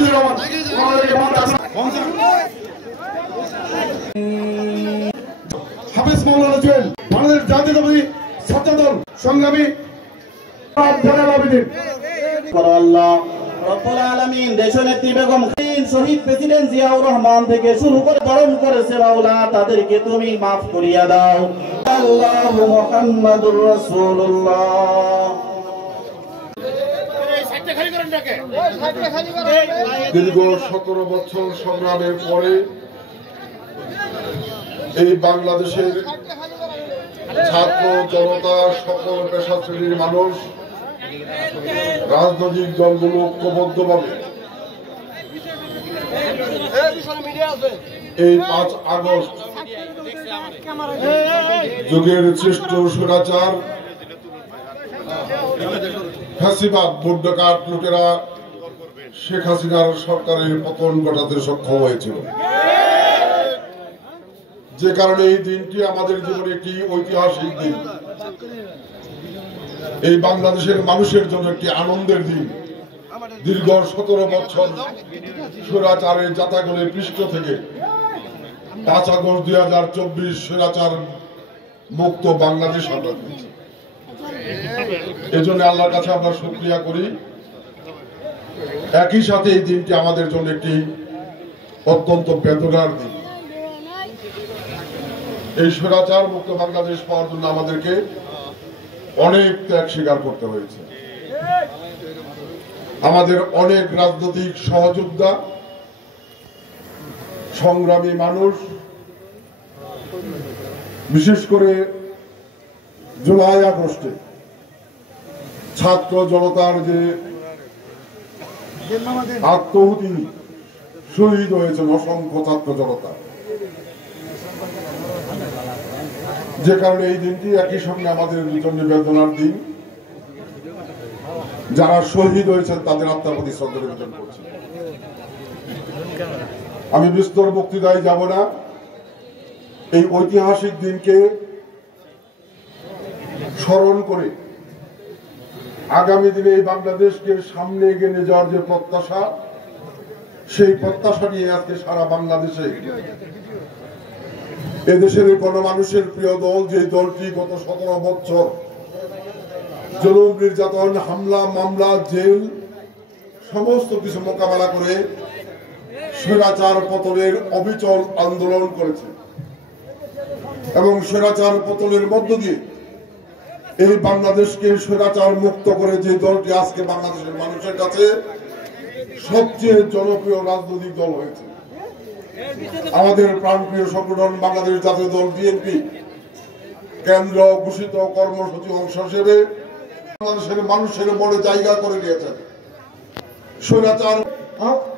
মতিউর রহমান হাফেজ মাওলানা জুয়েল বাংলাদেশ জাতীয়তাবাদী ছাত্রদল সংগ্রামী আল্লাহ রব্বুল আলামিন দেশনেত্রী বেগম শহীদ প্রেসিডেন্ট জিয়াউর রহমান থেকে শুরু করে বরণ করেছে মাওলা তাদেরকে তুমি মাফ করিয়া দাও আল্লাহু মুহাম্মাদুর রাসূলুল্লাহ। দীর্ঘ 17 বছর সংগ্রামের পরে এই বাংলাদেশের ছাত্র জনতা সকল পেশা শ্রেণীর মানুষ রাজনৈতিক দলগুলো ঐক্যবদ্ধভাবে এই 5 আগস্ট যুগের শ্রেষ্ঠ স্বৈরাচার ফ্যাসিবাদ ভোট ডাকাত লুটেরা শেখ হাসিনার সরকারের পতন ঘটাতে সক্ষম হয়েছিল, যে কারণে এই দিনটি আমাদের জীবনে একটি ঐতিহাসিক দিন। এই বাংলাদেশের মানুষের জন্য একটি আনন্দের দিন। দীর্ঘ 17 বছর স্বৈরাচারের জাতাকলের পৃষ্ঠ থেকে 5 আগস্ট 2024 স্বৈরাচার মুক্ত বাংলাদেশ আমরা পেয়েছি। এজন্য আল্লাহর কাছে আমরা শুকরিয়া করি। একই সাথে এই দিনটি আমাদের জন্য একটি অত্যন্ত বেদনার দিন। এই স্বৈরাচার মুক্ত বাংলাদেশ পাওয়ার জন্য আমাদেরকে অনেক ত্যাগ স্বীকার করতে হয়েছে। আমাদের অনেক রাজনৈতিক সহযোদ্ধা সংগ্রামী মানুষ, বিশেষ করে জুলাই আগস্টে ছাত্র জনতার যে আত্মহুতি শহীদ হয়েছেন অসংখ্য ছাত্র জনতা, যে কারণে এই দিনটি একই সঙ্গে আমাদের জন্য বেদনার দিন। যারা শহীদ হয়েছেন তাদের আত্মার প্রতি শ্রদ্ধা নিবেদন করছি। আমি বিস্তর বক্তৃতায় যাব না। এই ঐতিহাসিক দিনকে স্মরণ করে আগামী দিনে এই বাংলাদেশকে সামনে এগিয়ে নিয়ে যাওয়ার যে প্রত্যাশা, সেই প্রত্যাশা নিয়ে আজকে সারা বাংলাদেশে এদেশের কোন মানুষের প্রিয় দল, যে দলটি গত 17 বছর জুলুম নির্যাতন হামলা মামলা জেল সমস্ত কিছু মোকাবেলা করে স্বৈরাচার পতনের অবিচল আন্দোলন করেছে এবং স্বৈরাচার পতনের মধ্য দিয়ে এই বাংলাদেশকে স্বৈরাচার মুক্ত করে যে দলটি আজকে বাংলাদেশের মানুষের কাছে সবচেয়ে জনপ্রিয় রাজনৈতিক দল হয়েছে। আমাদের প্রাণপ্রিয় সংগঠন বাংলাদেশ জাতীয় দল বিএনপি কেন্দ্র ঘোষিত কর্মসূচি অংশ হিসেবে বাংলাদেশের মানুষের বড় জায়গা করে নিয়েছেন। স্বৈরাচার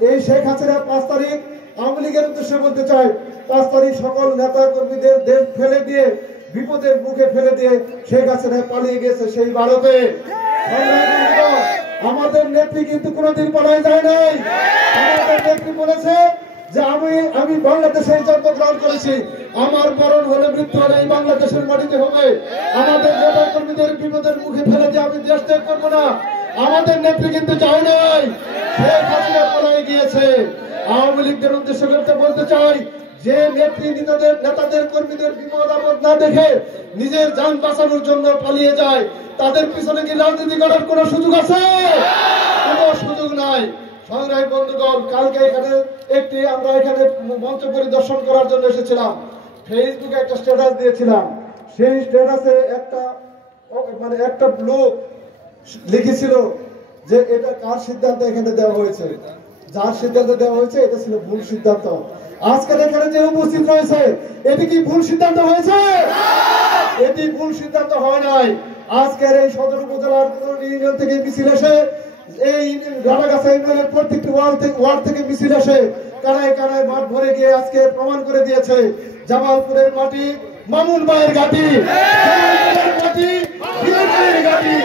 এই শেখ হাসিনা 5 তারিখ আওয়ামী লীগের উদ্দেশ্যে বলতে চাই, 5 তারিখ সকল নেতা কর্মীদের দেশ ফেলে দিয়ে বিপদের মুখে ফেলে দিয়ে শেখ হাসিনা পালিয়ে গেছে সেই ভারতে। আমাদের নেত্রী কিন্তু কোনোদিন পালিয়ে যায় নাই। আমাদের নেত্রী বলেছে যে আমি বাংলাদেশে জন্মগ্রহণ করেছি, আমার মরণ হলে মৃত্যু হলে এই বাংলাদেশের মাটিতে হবে। আমাদের নেতা কর্মীদের বিপদের মুখে ফেলে দিয়ে আমি দেশ ত্যাগ করবো না। আমাদের নেত্রী কিন্তু যায় নাই, শেখ হাসিনা পালিয়ে গিয়েছে। আওয়ামী লীগের উদ্দেশ্য করতে বলতে চাই, যে নেত্রী নেতাদের কর্মীদের বিপদ আপদ না দেখে নিজের জান বাঁচানোর জন্য পালিয়ে যায়, তাদের পিছনে কি রাজনীতি করার কোন সুযোগ আছে? কোনো সুযোগ নাই। সংগ্রামী বন্ধুগণ, কালকে আমরা এখানে মঞ্চ পরিদর্শন করার জন্য এসেছিলাম। ফেসবুকে একটা স্ট্যাটাস দিয়েছিলাম। সেই স্ট্যাটাসে একটা লোক লিখেছিল যে এটা কার সিদ্ধান্ত এখানে দেওয়া হয়েছে, যার সিদ্ধান্ত দেওয়া হয়েছে এটা ছিল ভুল সিদ্ধান্ত। আজকের এখানে যে উপস্থিত রয়েছে, এটি কি ভুল সিদ্ধান্ত হয়েছে? এটি ভুল সিদ্ধান্ত হয় নাই। আজকের এই সদর উপজেলার ইউনিয়ন থেকে মিছিল এসে, এই রানাগাছা ইউনিয়নের প্রত্যেকটি ওয়ার্ড থেকে মিছিল এসে কানায় কানায় মাঠ ভরে গিয়ে আজকে প্রমাণ করে দিয়েছে জামালপুরের মাটি মামুন ভাইয়ের ঘাঁটি, মাটি ঘাঁটি,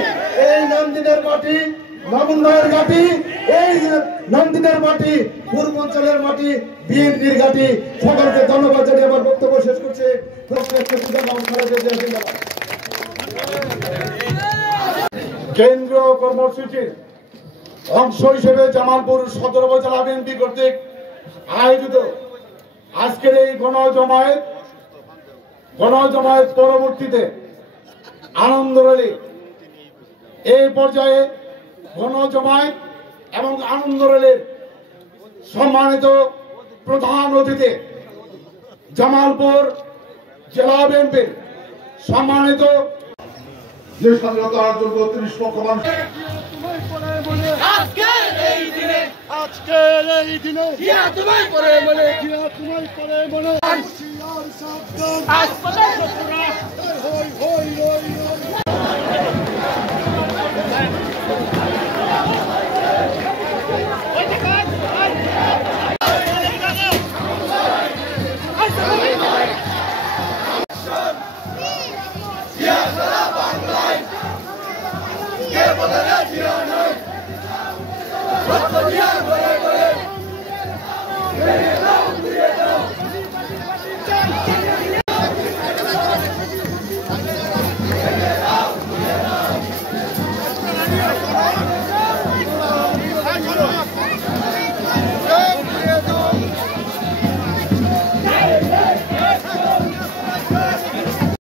এই নান্দিনের মাটি মামুন ভাইয়ের ঘাঁটি, এই নান্দিনের মাটি পূর্বাঞ্চলের মাটি বিএনপির ঘাঁটি। সকলকে ধন্যবাদ জানিয়ে আমার বক্তব্য শেষ করছি। কেন্দ্রীয় কর্মসূচি অংশ হিসেবে জামালপুর সদর উপজেলা বিএনপি কর্তৃক আয়োজিত আজকের এই গণজমায়েত পরবর্তীতে আনন্দ র্যালি এই পর্যায়ে গণজমায়েত এবং আনন্দ র্যালির সম্মানিত প্রধান অতিথি জামালপুর জেলা বিএনপির সম্মানিত যে স্বাধীনতার জন্য ৩০ লক্ষ মানুষ আজকের এই দিনে জিয়া তোমায় পরে মনে হাসপাতাল Yeah.